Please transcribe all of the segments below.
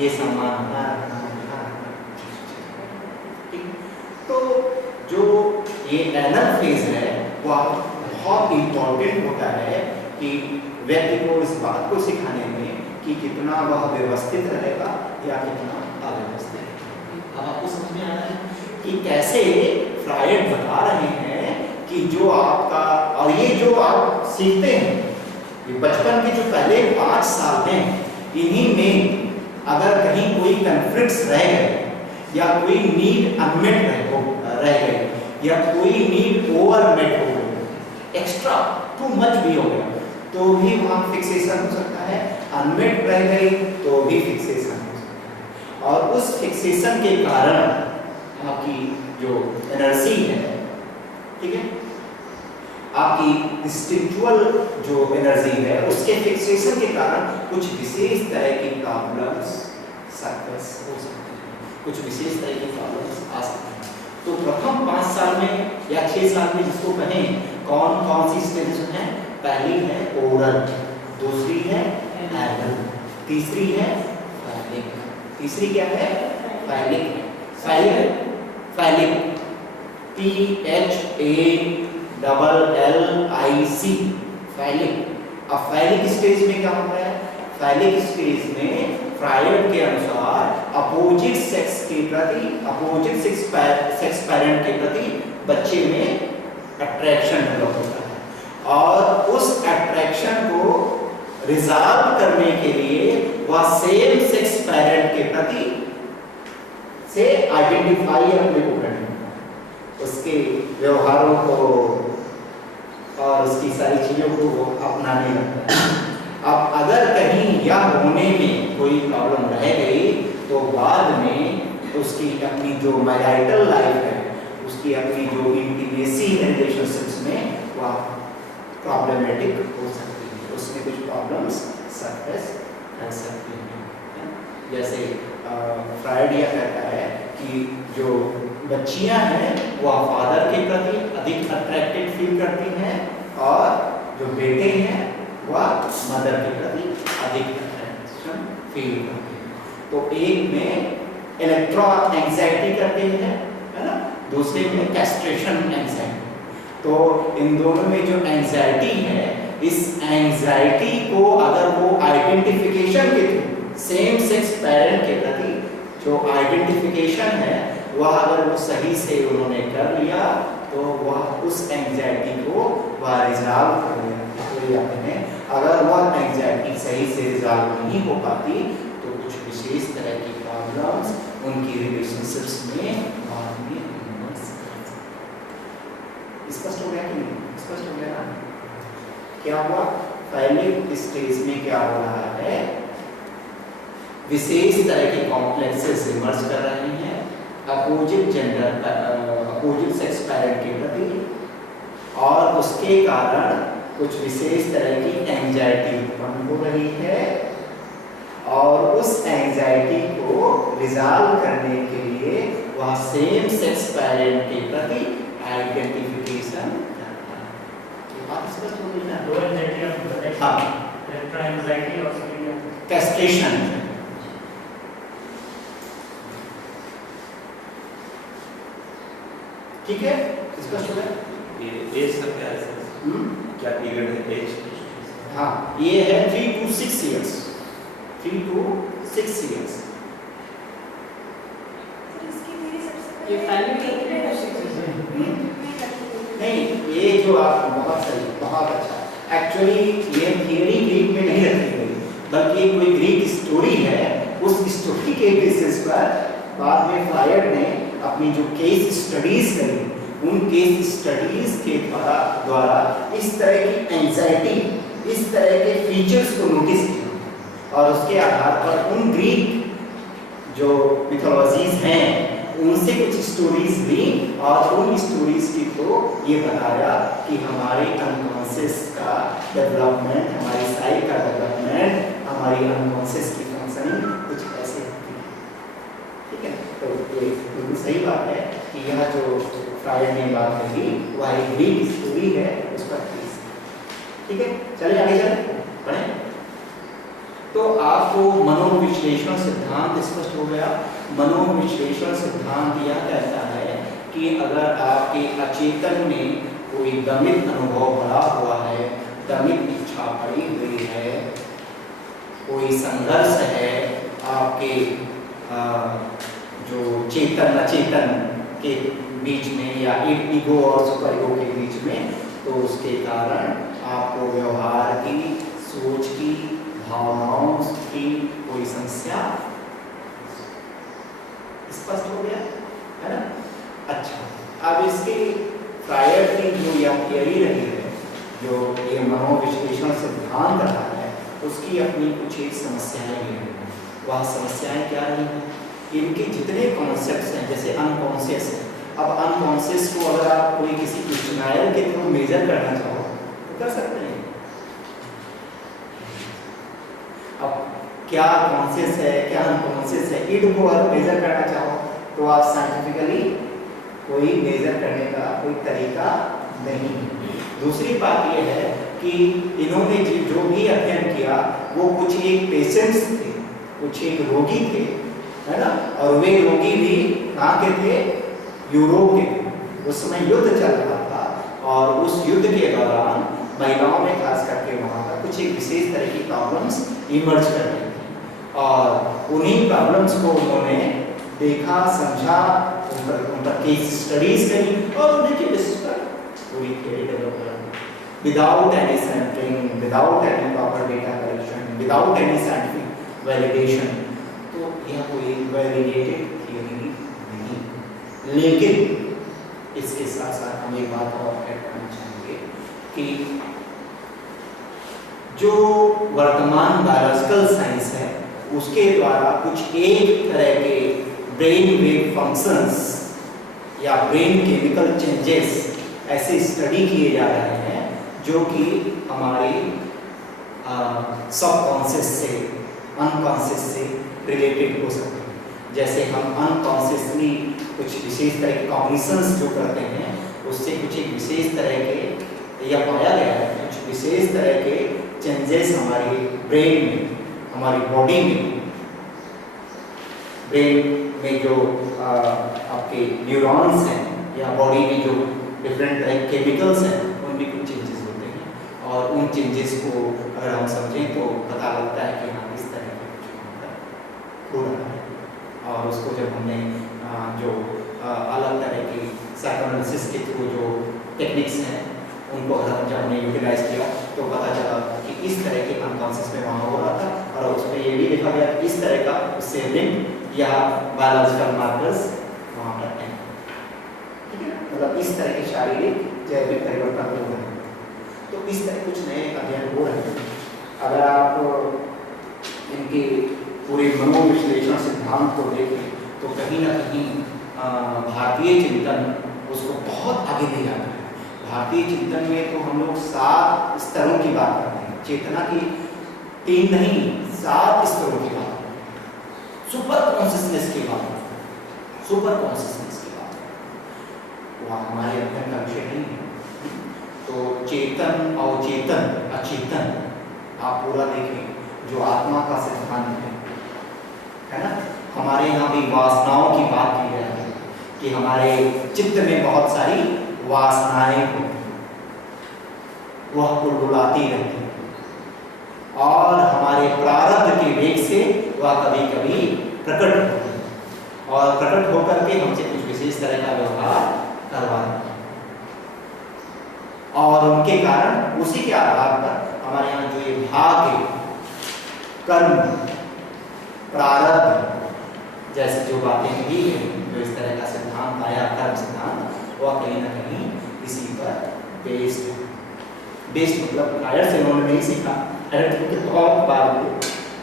ये सामान ठीक। तो जो ये एनल फेज है वह बहुत इम्पोर्टेंट होता है कि व्यक्ति को इस बात को सिखाने में कि कितना वह व्यवस्थित रहेगा या कितना अव्यवस्थित। अब आपको समझ में आ रहा है कि कैसे फ्रायड बता रहे हैं कि जो आपका और ये जो आप सीखते हैं ये बचपन के जो पहले 5 साल हैं इन्हीं में अगर कहीं कोई कॉन्फ्लिक्ट्स रह गए या कोई नीड अनमेट रह गए या कोई नीड ओवरमेट हो गई, एक्स्ट्रा टू मच भी हो गया तो भी वहाँ फिक्सेशन हो सकता है, अनमेट रह गई तो भी फिक्सेशन हो सकता है। और उस फिक्सेशन के कारण आपकी जो एनर्जी है, ठीक है, आपकी इंस्टिंक्चुअल जो एनर्जी है उसके फिक्सेशन के कारण कुछ विशेष तरह की प्रॉब्लम्स सरफेस हो सकती हैं, कुछ विशेष तरह की प्रॉब्लम्स आ सकती हैं। तो प्रथम 5 साल में या 6 साल में जिसको कहें कौन कौन सी स्टेज है? पहली है ओरल, दूसरी है एनल, तीसरी है फैलिक। तीसरी क्या है? Phallic. Phallic phallic PHALLIC phallic. अब फैलिक स्टेज में क्या होता है? फैलिक स्टेज में फ्रायड के अनुसार अपोजिट सेक्स के प्रति, अपोजिट सेक्स पैरेंट के प्रति बच्चे में अट्रैक्शन डेवलप होता है और उस अट्रैक्शन को रिजॉल्व करने के लिए वह सेम सेक्स पैरेंट के प्रति से आइडेंटिफाई अपने को करना होता है, उसके व्यवहारों को और उसकी सारी चीज़ों को वो अपनाने लगता है। अब अगर कहीं यह होने में कोई प्रॉब्लम रह गई तो बाद में उसकी अपनी जो मैरिटल लाइफ है, उसकी अपनी जो इंटीमेसी रिलेशनशिप्स में वह प्रॉब्लमेटिक हो सकती है, उसमें कुछ प्रॉब्लम्स सरफेस कर सकती हैं। जैसे फ्रायड यह कहता है कि जो बच्चियां हैं वह फादर के प्रति अधिक अट्रैक्टेड फील करती हैं और जो बेटे हैं वह मदर के प्रति अधिक अट्रैक्शन फील करते हैं। तो एक में इलेक्ट्रो एंजाइटी करते हैं, है ना, दूसरे में कैस्ट्रेशन एंजाइटी। तो इन दोनों में जो एंजाइटी है, इस एंजाइटी को अगर वो आइडेंटिफिकेशन के थ्रू सेम सेक्स पेरेंट के प्रति जो आइडेंटिफिकेशन है वह अगर वो सही से उन्होंने कर लिया तो वह उस एंजाइटी को वह रिजॉल्व कर लिया। अगर वह एंजाइटी सही से रिजॉल्व नहीं हो पाती तो कुछ विशेष तरह की प्रॉब्लम्स उनकी रिलेशनशिप्स में बाद में स्पष्ट हो गया कि नहीं? स्पष्ट हो गया ना? क्या हुआ? फैलिक स्टेज में क्या हो रहा है? विशेष तरह के कॉम्प्लेक्सेस इमर्ज कर रहे हैं opposite gender, opposite sex parent के प्रति और उसके कारण कुछ विशेष तरह की एंजाइटी उत्पन्न हो रही है और उस एंजाइटी को रिजॉल्व करने के लिए वह सेम सेक्स पैरेंट के प्रति आइडेंटिफिकेशन करता है। ये बात स्पष्ट हो गई ना? दो एंजाइटी, हाँ, इलेक्ट्रो एंजाइटी और कैस्ट्रेशन। ठीक है, स्पष्ट हो गया? ये सब क्या है? क्या पीरियड है? एज? हाँ, ये है 3 to 6 years, 3 to 6 years। ये फैमिली नहीं, ये जो आप बहुत सही, बहुत अच्छा। एक्चुअली ये थियरी ग्रीक में नहीं रखी गई बल्कि कोई ग्रीक स्टोरी है, उस स्टोरी के बेसिस पर बाद में फ्रायड ने अपनी जो केस स्टडीज करी, उन केस स्टडीज के द्वारा इस तरह की एंजाइटी, इस तरह के फीचर्स को नोटिस किया और उसके आधार पर उन ग्रीक जो मिथोलॉजीज हैं उनसे कुछ स्टोरीज ली और उन स्टोरीज की तो ये बताया कि हमारे अनकॉन्शियस का डेवलपमेंट, हमारी साइक का डेवलपमेंट, हमारी अनकॉन्शियस की फंक्शनिंग कुछ ऐसे होती है। ठीक है, तो ये बिल्कुल सही बात है कि यह जो फ्रायड ने बात कही वह एक ग्रीक स्टोरी है, उस पर ठीक है। चलिए आगे चलें, पढ़ें। तो आपको मनोविश्लेषण सिद्धांत स्पष्ट हो गया। मनोविश्लेषण सिद्धांत यह कहता है कि अगर आपके अचेतन में कोई दमित अनुभव भरा हुआ है, दमित इच्छा पड़ी हुई है, कोई संघर्ष है आपके जो चेतन अचेतन के बीच में या ईगो और सुपर ईगो के बीच में, तो उसके कारण आपको व्यवहार की, सोच की, भावनाओं की कोई समस्या। स्पष्ट हो गया है ना? अच्छा, अब इसके फ्रायड की जो यह थियरी रही है, जो ये मनोविश्लेषण सिद्धांत रहा है, उसकी अपनी कुछ एक समस्याएं भी हैं। वह समस्याएं क्या रही हैं? इनके जितने कॉन्सेप्ट्स हैं, जैसे अनकॉन्शियस है। अब अनकॉन्शियस को अगर आप कोई किसी क्वेश्चनायर के थ्रू मेजर करना चाहो तो कर सकते हैं। अब क्या कॉन्शियस है, क्या अनकॉन्शियस है, ईड को अगर मेजर करना चाहो तो आप साइंटिफिकली कोई मेजर करने का कोई तरीका नहीं। दूसरी बात यह है कि इन्होंने जो भी अध्ययन किया वो कुछ एक पेशेंट्स थे, कुछ एक रोगी थे, है ना? और वे रोगी भी कहाँ के थे? यूरोप के। उस समय युद्ध चल रहा था और उस युद्ध के दौरान महिलाओं में खास करके वहाँ पर कुछ एक विशेष तरह की प्रॉब्लम्स इमर्ज कर रही थी और उन्हीं प्रॉब्लम्स को उन्होंने देखा, समझा, उन पर केस स्टडीज करी और उन्हीं के बेसिस पर पूरी थ्योरी डेवलप करी, without any sampling, without any proper data collection, without any scientific validation. तो यह कोई वैलिडेटेड थियरी नहीं। लेकिन इसके साथ साथ हम एक बात और ऐड करना चाहेंगे कि जो वर्तमान बायोलॉजिकल साइंस है उसके द्वारा कुछ एक तरह के ब्रेन वेव फंक्शंस या ब्रेन केमिकल चेंजेस ऐसे स्टडी किए जा रहे हैं जो कि हमारी सबकॉन्शियस से, अनकॉन्शियस से रिलेटेड हो सकते हैं। जैसे हम अनकॉन्शियसली कुछ विशेष तरह के कॉग्निशंस जो करते हैं उससे कुछ एक विशेष तरह के, यह पाया गया है, कुछ विशेष तरह के चेंजेस हमारी ब्रेन में, हमारी बॉडी में, ब्रेन में जो आपके न्यूरॉन्स हैं या बॉडी में जो डिफरेंट तरह के केमिकल्स हैं उनमें कुछ चेंजेस होते हैं और उन चेंजेस को अगर हम समझें तो पता लगता है कि हाँ इस तरह का कुछ हो रहा है। और उसको जब हमने जो अलग तरह की साइकोएनालिसिस के थ्रू जो टेक्निक्स हैं उनको जब हमने यूटिलाइज किया तो पता चला कि इस तरह के अनकॉन्शियस में वहाँ हो रहा था और उसमें ये भी देखा गया कि इस तरह का उससे लिंक या बायोलॉजिकल मार्कर्स वहाँ पर हैं। ठीक है, मतलब इस तरह के शारीरिक जैविक परिवर्तन हो रहे हैं। तो इस तरह कुछ नए अध्ययन हो रहे हैं। अगर आप इनके पूरे मनोविश्लेषण सिद्धांत को देखें तो कहीं ना कहीं भारतीय चिंतन उसको बहुत आगे ले जाता है। भारतीय चिंतन में तो हम लोग 7 स्तरों की बात करते हैं, चेतना की 3 नहीं 7 स्तरों की बात, सुपर कॉन्शियसनेस की बात, सुपर कॉन्शियसनेस की बात, वह हमारे अध्ययन का विषय नहीं है। तो चेतन, अवचेतन, अचेतन आप पूरा देखें, जो आत्मा का सिद्धांत है ना? हमारे यहाँ भी वासनाओं की बात की जाती है कि हमारे चित्त में बहुत सारी वासनाएं होती हैं, वह बुलबुलाती रहती है और हमारे प्रारब्ध के वेग से वह कभी कभी प्रकट होती है और प्रकट होकर के हमसे कुछ विशेष तरह का व्यवहार करवाती है और उनके कारण उसी के आधार पर हमारे यहाँ जो ये भाग है, कर्म, प्रारब्ध जैसे जो बातें हुई हैं, जो इस तरह का सिद्धांत आया कर्म सिद्धांत, वह कहीं ना कहीं इसी पर बेस्ड है। बेस्ड मतलब हायर से उन्होंने नहीं सीखा, बहुत बात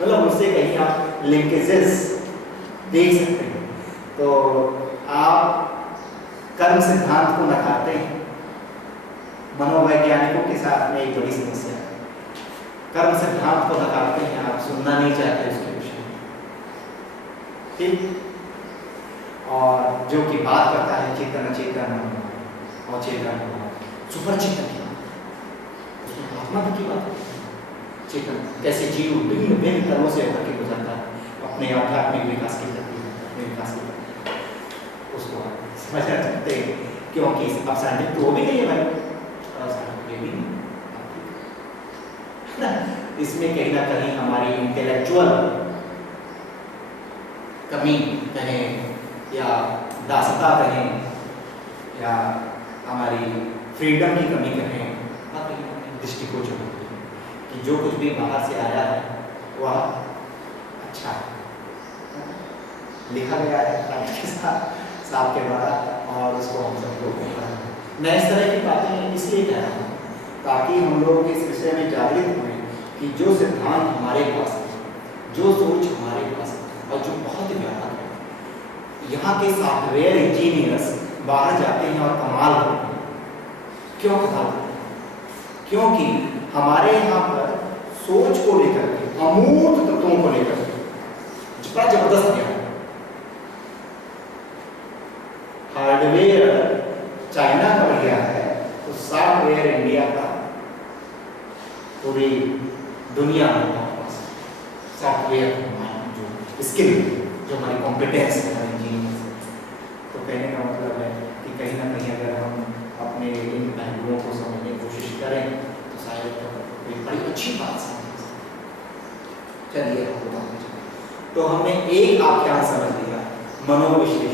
मतलब उससे कहीं आप लिंकेजेस देख सकते हैं। तो आप कर्म सिद्धांत को नकारते हैं, मनोवैज्ञानिकों के साथ में एक बड़ी समस्या है। कर्म सिद्धांत को नकारते हैं, आप सुनना नहीं चाहते उसके विषय में, ठीक? और जो कि बात करता है चेतन अचेतन और चेतन सुपर चेतन की बात, उसमें आत्मा की बात, चेतन कैसे जीव विभिन्न विभिन्न कर्मों से होकर के गुजरता है अपने आध्यात्मिक विकास की प्रक्रिया, अपने विकास की प्रक्रिया, उसको आप समझना चाहते हैं क्योंकि अब साइंटिफिक तो हो भी नहीं है भाई, साइंटिफिक भी नहीं इसमें कहीं ना कहीं हमारी इंटेलेक्चुअल कमी कहें या दासता कहें या हमारी फ्रीडम की कमी कहें, दृष्टिकोण जो होती है कि जो कुछ भी बाहर से आया है वह अच्छा है, लिखा गया है के साथ साहब के द्वारा और उसको हम सब लोग मैं इस तरह की बातें इसलिए कह रहा हूँ ताकि हम लोग इस विषय में जागृत हुए कि जो सिद्धांत हमारे पास है, जो सोच हमारे पास है और जो बहुत ही व्यापक है, यहाँ के सॉफ्टवेयर इंजीनियर्स बाहर जाते हैं और कमाल करते हैं। क्यों कमाल करते हैं? क्योंकि हमारे यहाँ पर सोच को लेकर के, अमूर्त तत्वों को लेकर के बड़ा जबरदस्त ज्ञान, हार्डवेयर चाइना का बढ़िया है तो सॉफ्टवेयर इंडिया का पूरी दुनिया में सॉफ्टवेयर जो स्किल, जो हमारी कॉम्पिटेंस है हमारी इंजीनियर्स, तो कहने का मतलब है कि कहीं ना कहीं अगर हम अपने इन पहलुओं को समझने की कोशिश करें तो शायद एक बड़ी अच्छी बात समझ चलिए। तो हमने एक आख्यान समझ लिया, मनोविश्लेषण